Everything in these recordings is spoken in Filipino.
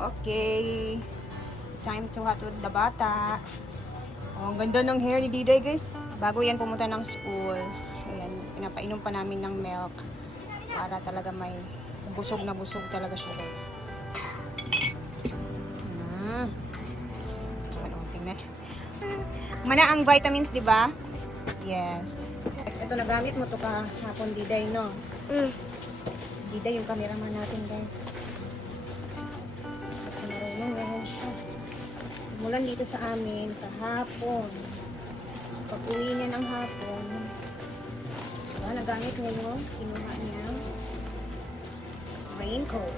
Okay. Time to hatod the bata. Oh, ang ganda ng hair ni Diday, guys. Bago yan pumunta ng school, ayan, pinapainom pa namin ng milk para talaga may busog na busog talaga siya, guys. Ano, tingnan. Mana ang vitamins, di ba? Yes. Ito, nagamit mo to kahapon, Diday, no? Diday yung cameraman natin, guys. Kasi marunong ganyan siya. Mulan dito sa amin kahapon. So, pag-uwi niya ng hapon, nagamit niya yung kinuha niya raincoat.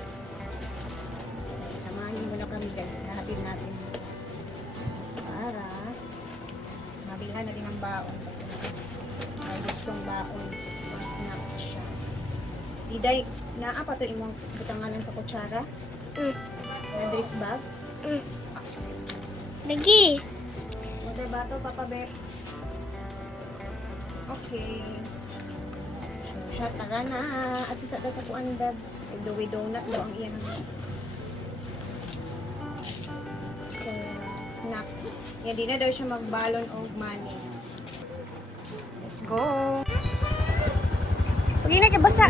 So, samahan niyo muna kami, guys. Lahatid natin para mabilhan na din ang baon kasi may gustong baon or snack siya. Diday, naapa to imong butanganan sa kutsara? Na dress bag? Lagi. Mother bato, Papa Bear. Okay. So, siya, tara na. At isa sa kuan, dad. Doughy donut daw ang iyan. So, snack. Yan, di na daw siya magbalon o money. Let's go. Pag na kay basa.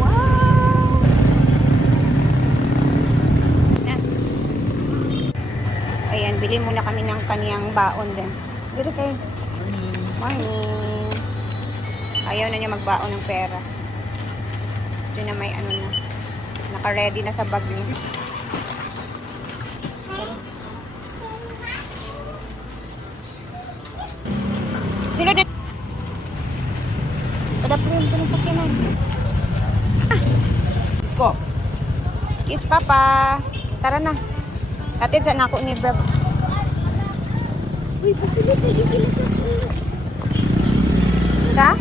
Wow! Ayan, bili muna kami ng kaniyang baon din. Dito kayo. Morning. Ayaw na niya magbaon ng pera. Kasi na may ano na. Naka-ready na sa bag niya. Sino din? Padapuin ko na sa kinan. Isko. Kiss, Papa. Tara na. Atid sa nako ni Brad. Uy, pagkilit na gigilit ako. Sa?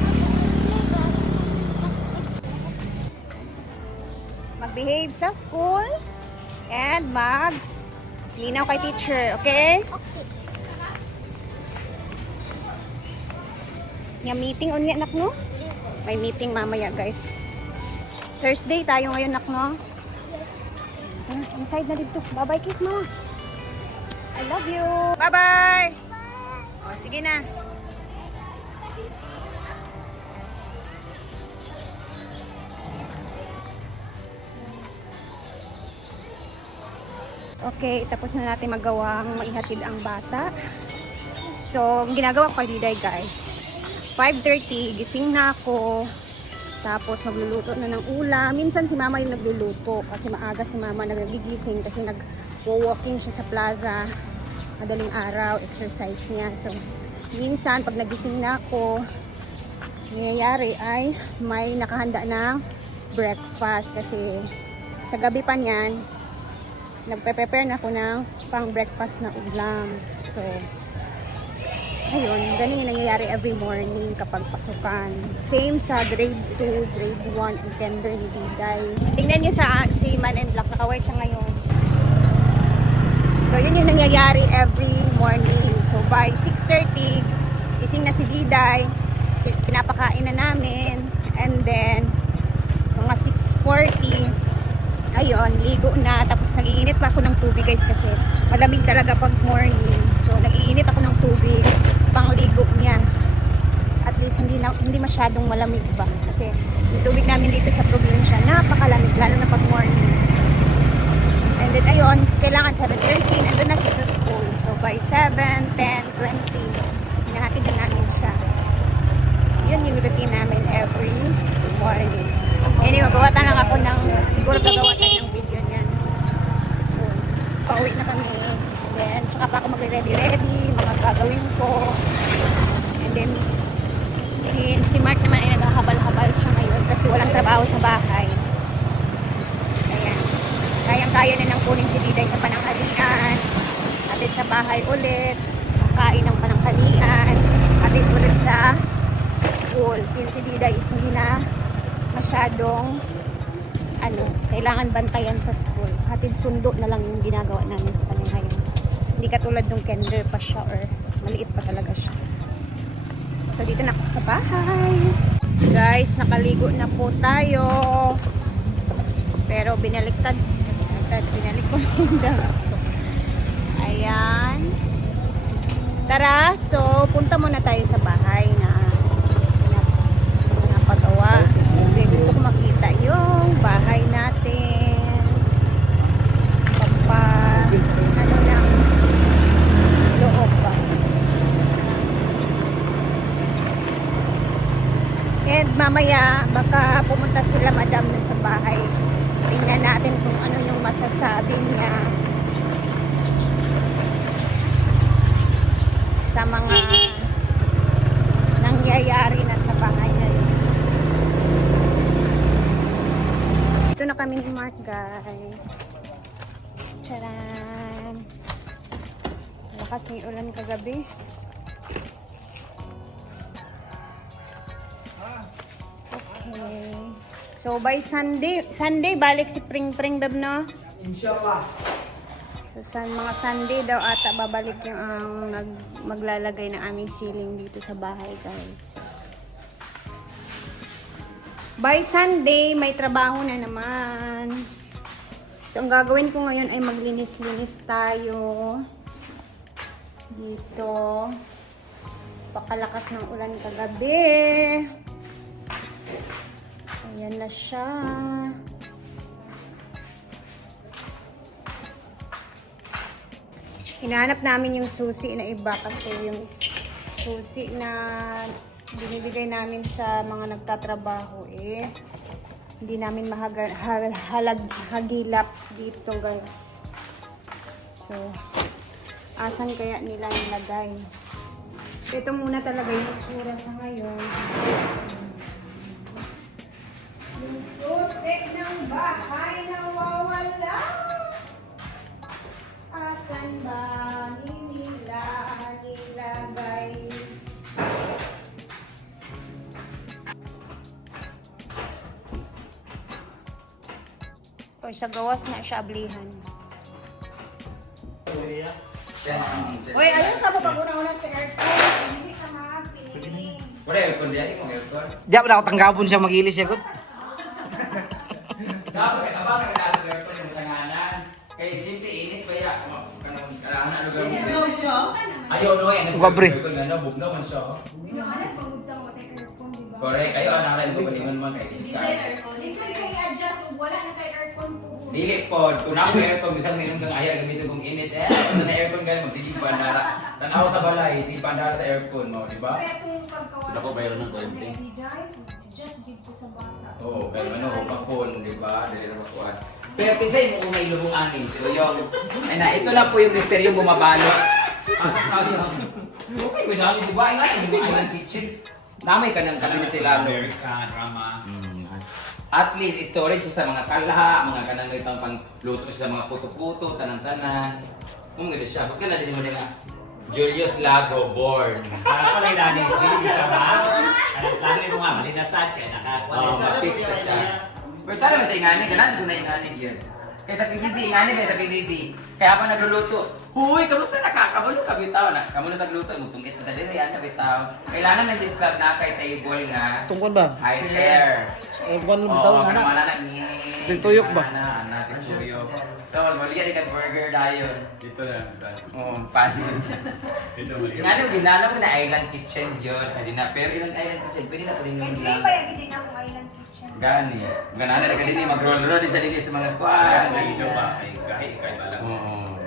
Mag-behave sa school and linaw kay teacher, okay? Okay. Yung meeting unya, anak, no? May meeting mamaya, guys. Thursday tayo ngayon, anak, no? Yes. Inside na dito. Bye-bye, kiss mo. I love you. Bye-bye. O, sige na. Okay, tapos na natin magawang maihatid ang bata. So, ang ginagawa ko kay Diday, guys. 5:30, gising na ako. Tapos magluluto na ng ulam. Minsan si mama yung nagluluto kasi maaga si mama nagigising kasi nag-walking siya sa plaza. Madaling araw, exercise niya. So, minsan pag nagising na ako, nangyayari ay may nakahanda ng breakfast kasi sa gabi pa niyan, nagpe-prepare na ako ng pang-breakfast na ulam. So, ayun, ganun yung nangyayari every morning kapag pasukan. Same sa grade 2, grade 1, and tender ni Diday. Tingnan niyo sa si Man and Black, naka-white siya ngayon. So, yun yung nangyayari every morning. So, by 6:30, gising na si Diday. Pinapakain na namin. And then, mga 6:40, ayun, ligo na. Tapos, nag-iinit pa ako ng tubig, guys, kasi malamig talaga pag morning. So, nag-iinit ako ng tubig pangligo niya. At least hindi masyadong malamig ba kasi yung tubig namin dito sa probinsya napakalamig lalo na pag morning. And then ayun, kailangan 7:30 nandun na siya sa school. So by 7, 10, 20 hinahatid na namin siya. Yun yung routine namin every morning. Anyway, magawa lang ako ng siguro gagawa tayo ng video niyan. So pauwi na kami. Then, saka pa ako magre-ready, mga gagawin ko. And then, si Mark naman ay naghahabal-habal siya ngayon kasi walang trabaho sa bahay. Ayan. Kayang-kaya na nang kunin si Diday sa pananghalian. Atid sa bahay ulit. Kain ng pananghalian. Atid ulit sa school. Since si Diday is hindi na masyadong kailangan bantayan sa school. Hatid sundo na lang yung ginagawa namin sa kanya ngayon. Hindi katulad nung kinder pa siya or maliit pa talaga siya. So, dito na ako sa bahay. Guys, nakaligo na po tayo. Pero binaliktad ko yung dala ko. Ayan. Tara, so punta muna tayo sa bahay na napagawa. Kasi gusto ko makita yung bahay natin. Ano lang, loob ba. And mamaya, baka pumunta sila madam dun sa bahay. Tingnan natin kung ano yung masasabi niya sa mga nangyayari na sa bahay na yun. Ito na kami ni Mark, guys. Charan! Lakas yung ulan kagabi. Okay. So by Sunday balik si Pring Bab, no? Inshallah. So mga Sunday daw ata babalik yung maglalagay ng aming ceiling dito sa bahay, guys. By Sunday may trabaho na naman. So ang gagawin ko ngayon ay maglinis-linis tayo dito. Pakalakas ng ulan kagabi. Ayan na siya. Hinahanap namin yung susi na iba kasi yung susi na binibigay namin sa mga nagtatrabaho hindi namin hagilap dito, guys. So, asan kaya nila nilagay? Ito muna talaga yung itsura sa ngayon. Yung susi ng bahay na wawala. Asan ba nila nilagay? Or sa gawas na siya ablihan. Uy, ayun sa mo pag-una-una sa aircon. Hindi ka ma-piniling. Wala aircon diyan, yung aircon. Di ako nakatanggapon siya mag-ilis siya, good. Dapat kay abang nagdalo aircon yung tanganan. Kaya simple init kaya kailangan lugar mo. Ayaw no eh. Gabre. Bugnaw man siya. Yung anak, pagudang matay aircon, diba? Correct. Kayo anak rin ko balingon man kay Hindi sika. tayo aircon. This one kay adjust, wala na tayo aircon po. Dili pod, kung ako aircon bisang meron kang ayaw gamitin kong init basta na aircon ganun magsigig pa andara. Tanaw sa balay, sige pa andara sa aircon mo, di ba? Pero itong pagkawa. Sila ko bayar ng 20. Just give ko sa bata. Oo, pero ano, bakon, di ba? Dili na bakuan. Pero pinsay mo kung may lubong angin, so yung, ay na, ito na po yung misteryong bumabalo. Asa sabi ha? Okay, may dami, di ba? Ay nga, yung island kitchen. Namay ka ng kabinet sa ilalo. American drama. At least, storage siya sa mga kalha, mga kanang itong pangluto siya sa mga puto-puto, tanang-tanan. Ganda siya. Huwag ka na din mo nga. Julius Lago, born. Parang pala yung hindi siya ba? Lagi mo nga, malinasan kaya nakakuha. Oo, ma-fix na siya. Pero sana man sa ingani, ganan ko na ingani yun. Kaya sa PBB, ingani ba sa PBB? Kaya pa nagluluto, huy, kamusta nakakabulo ka bitaw na? Kamu na sa gluto, mutungkit na dali yan na bitaw. Kailangan na yung plug na kay table nga. Tungkol ba? High chair. Buwan mo Oo, bitaw mga na. mana ni. Tigtuyok ba? Tigtuyok. So, magmaliya ka burger dayon. Dito na. Oo, pan. Dito mali. Ingani mo, ginano mo na island kitchen yun. Kaya na, pero ilang island kitchen, pwede na po rin Kaya yung di ba yung din akong island kitchen? Gani. Ganana na ka din mag-roll-roll din siya din sa mga kuwan. Dito ba? Ay, kahit alam. Oo.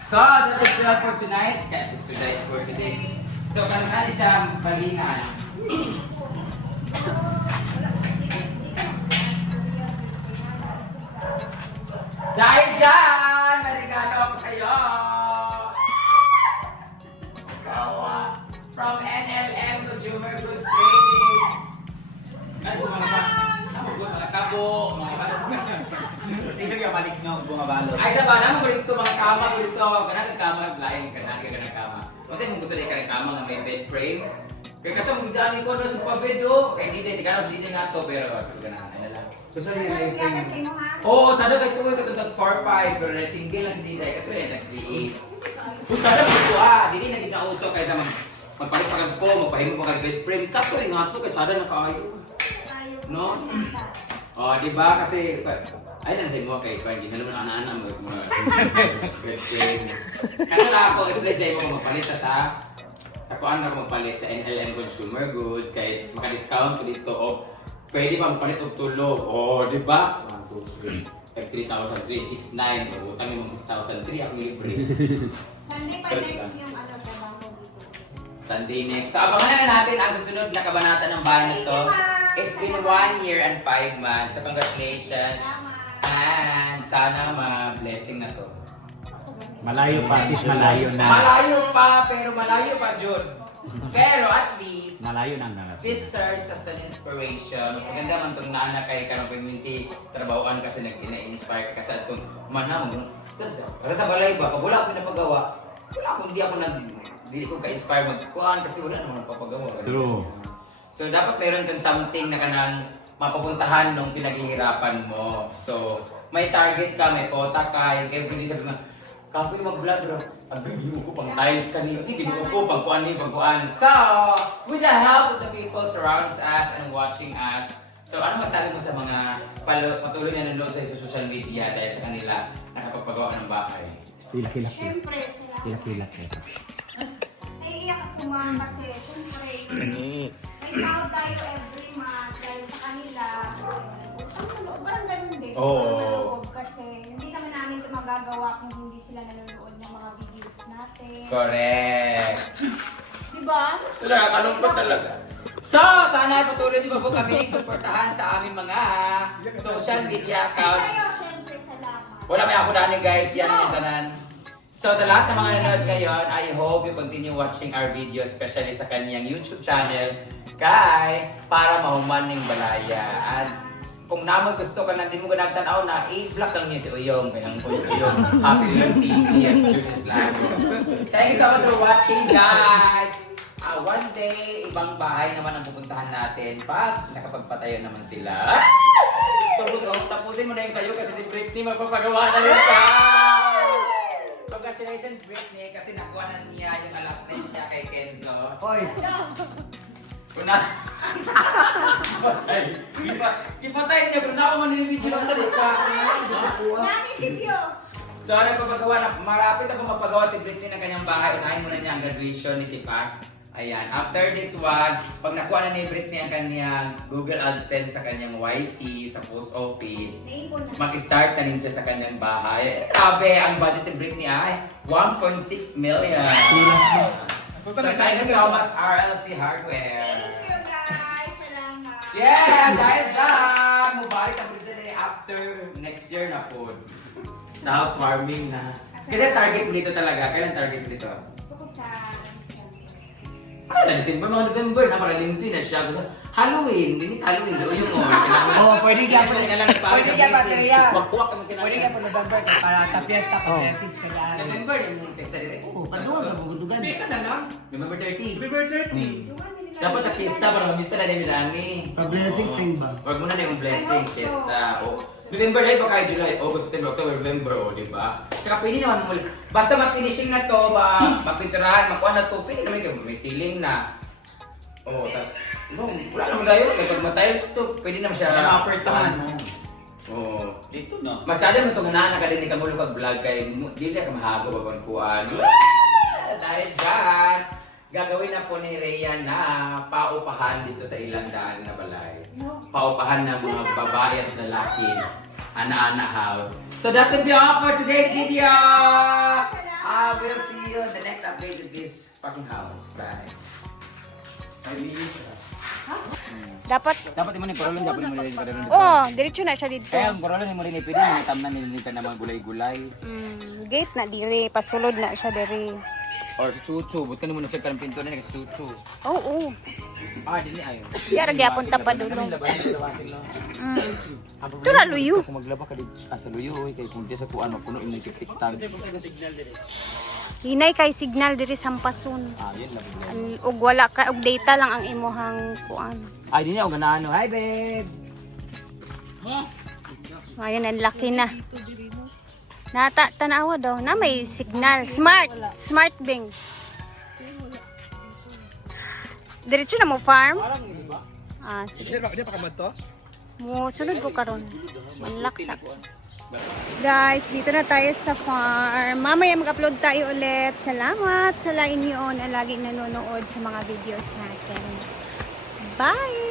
So, that is all for tonight. Yeah, tonight for today. So, kanasali siya balingan. Dahil dyan, may regalo ako sa'yo. Kawa. From NLM Consumer Goods Trading. Ano mga kabo, mga bas. Sino yung malik nyo bumabalo? Ay, sa ba? Naman ko dito, mga kama ko dito. Ganang kama, lain ka na, ganang kama. Kasi kung gusto nila ka ng kama nga may bed frame. Kaya katong gidani ko na sa pabed do. Kaya hindi, tigano, hindi nga to, pero ganahan na lang. Gusto niya na i-frame. Oo, sada kay tuwi katong nag 4-5, pero single lang si Diday, katuloy nag 3-8. Kung sada ko dili na ginauso kaysa magpalit pa kag po, magpahimo pa kag bed frame. Katuloy nga to, kay sada na kaayo. No? Oh, di ba? Kasi, ay lang sa mo kay Kwan, ginalo mo na ana-ana mo. Kasi na ako, i-pledge sa mo magpalit sa kuan na ako magpalit sa NLM Consumer Goods, kay maka-discount ko dito, o pwede pa magpalit og tulo. Oh, di ba? 1, 2, 3. Like 3,369, o utang yung 6,003, ako libre. Sunday pa next yung ano, trabaho dito. Sunday next. So, abangan na natin ang susunod na kabanata ng bahay na to. It's been 1 year and 5 months. So, congratulations. And sana ma-blessing na to. Malayo pa, at least malayo na. Malayo pa, pero malayo pa, Jun. Pero at least, Malayo na ang narating. this serves as an inspiration. Mas maganda man itong naana kay karong community trabahoan kasi nag-inspire ka kasi itong manamang. Para sa balay ba, pag wala ako pinapagawa, wala akong hindi ko ka-inspire magkuhan kasi wala naman papagawa. True. So dapat meron kang something na kanang mapapuntahan nung pinaghihirapan mo. So may target ka, may quota ka, yung everyday sabi mo, kapoy mag-vlog bro. Agagin ko pang tiles kanina. Hindi, ginuko ko pang kuan. So, with the help of the people surrounds us and watching us. So, ano masabi mo sa mga patuloy na nanonood sa social media dahil sa kanila nakapagpagawa ng bahay? Kilak-kilak. Siyempre, sila. Kilak-kilak. Naiiyak ako mga kasi, siyempre, may sahod tayo every month dahil sa kanila. Parang ganun din. Oo. Nanonood kasi hindi naman namin ito magagawa kung hindi sila nanonood ng mga videos natin. Correct. Diba? So, nakakalungkot talaga. So, sana patuloy din po kami suportahan sa aming mga social media accounts. Kayo, siyempre, salamat. Wala may ako dani guys, yan ang tanan. So sa lahat ng mga nanonood ngayon, I hope you continue watching our video, especially sa kanyang YouTube channel, kay para mahuman ng balaya. At kung naman gusto ka na, di mo ganagtanaw na, i-block lang niyo si Uyong, kayang po Uyong, Happy Uyong TV at Julius Lago. Thank you so much for watching guys! One day, ibang bahay naman ang pupuntahan natin pag nakapagpatayo naman sila. Tapusin mo na yung sayo kasi si Britney magpapagawa na rin ka! Congratulations Britney kasi nakuha na niya yung allotment niya kay Kenzo. Hoy! Una! Ipatay niya kung na ako manilibidyo lang sa litsa. Namin video! So ano papagawa na? Marapit ako mapagawa si Britney ng kanyang bahay. Unahin muna niya ang graduation ni Tipak. Ayan, after this one, pag nakuha na ni Britney ang kanyang Google AdSense sa kanyang YT, sa post office, Naipon na. mag-start na rin siya sa kanyang bahay. Grabe, ang budget ni Britney ay 1.6 million. So thank you so much RLC Hardware. Thank you guys! Salamat! Yeah, dahil dyan, mubarak ang Britney after next year na po. Sa housewarming na. Kasi target mo dito talaga. Kailan target mo dito? Gusto ko sa Sa December, mga November na, maralin din na siya. Gusto, Halloween, din Halloween. So yung mga, Oo, pwede ka pa. Kailangan nagpawin sa Pwede ka pa, basic. Teria. Wakwak kami Pwede ka pa November para sa fiesta ko. Oh. 6 ka daan. November, yung pesta din. Oo, paduwa ka bugutugan. November 30. November 30. Dapat sa fiesta, para mamista na din nilani. Pa-blessings na yun ba? Huwag mo na yung blessing, I hope so. fiesta. Oh. November live pa kayo, July, August, September, October, November, oh, di ba? Tsaka pwede naman mo, basta mag-finishing na to, mapinturahan, makuha na to, pwede naman kayo, may ceiling na. Oh, tas, no, wala naman tayo, kapag ma-tiles to, pwede naman siya. Apertahan mo. Oo. Dito na. Masyado mo itong nana ka din ka mo pag-vlog kay dili ka mahago bagon kuan. Dahil dyan, gagawin na po ni Rhea na paupahan dito sa ilang daan na balay. Paupahan ng mga babae at lalaki. Ana-ana house. So that will be all for today's video. I will see you in the next update of this fucking house. Bye. Dapat, mo ni Corolon, dapat mo rin Corolon. diretso na siya dito. Kaya ang Corolon mo rin pwede mo tamnan nila ka na mga gulay-gulay. Gate na dire, pasulod na siya dire. Or sa chuchu, buti mo na siya kanang pinto na sa chuchu. Oo. Dili ayo. Yara gyapon ta pa dulo. Ito Tura, luyo. Kung maglaba ka dito sa luyo, kay kung di sa kuan puno imong septic tank. Hinay kay signal diri sampason. Yun lang. Ug wala ka og data lang ang imuhang kuan. Ay, di niya ako ganaano. Hi, babe! Ayun, ang laki na. Tanawa daw na may signal. Smart Bing. Diretso na mo farm? Parang yun ba? Sige. Hindi pa ka to? Mo, sunod ko karon. Manlaksak. Guys, dito na tayo sa farm. Mamaya mag-upload tayo ulit. Salamat sa inyo na laging nanonood sa mga videos natin. Bye!